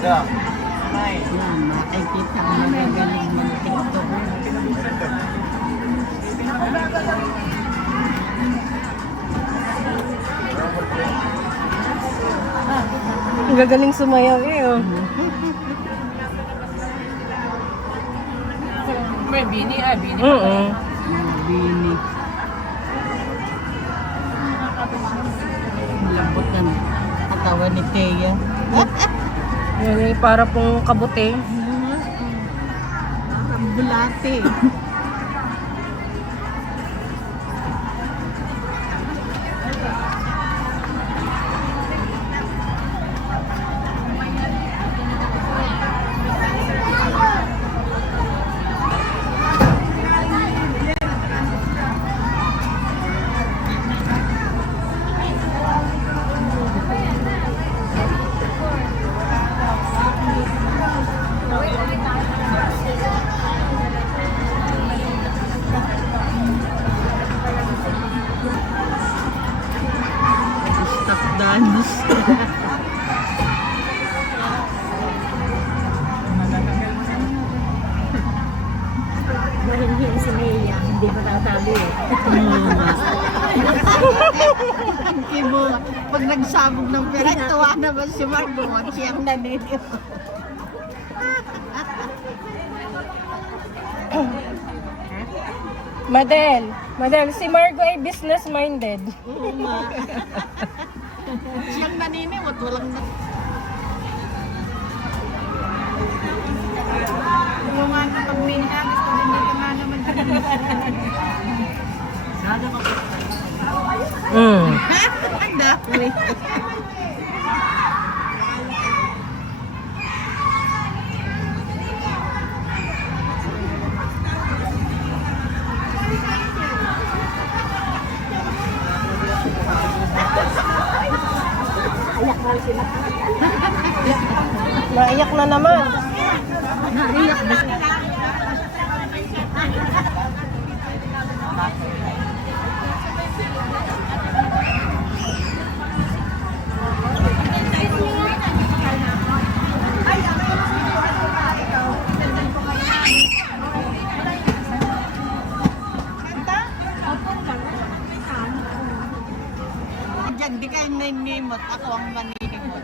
Ada. Yan, makikita ko na magaling mag-tiktok. Ang gagaling sumayaw eh, oh. May bini, bini. Oo. Bini. Lambot ng katawan ni Thea. Yan eh, para pong kabuti. Ang bulate. Stop dance. Mahinhin si Maya, hindi ko natabi eh. Ang kibo. Pag nagsabog ng pera, tuwa naman si Margo. Siyang naniniw. Madel, si Margo ay business-minded. Oo nga. Siyang naniniw at walang na... Oo nga kapag minha, gusto din nito nga naman. Sana ka pa. Ang dami. Naiyak na naman. Naiyak na. Diyan, di kayo naninimot. Ako ang maninimot.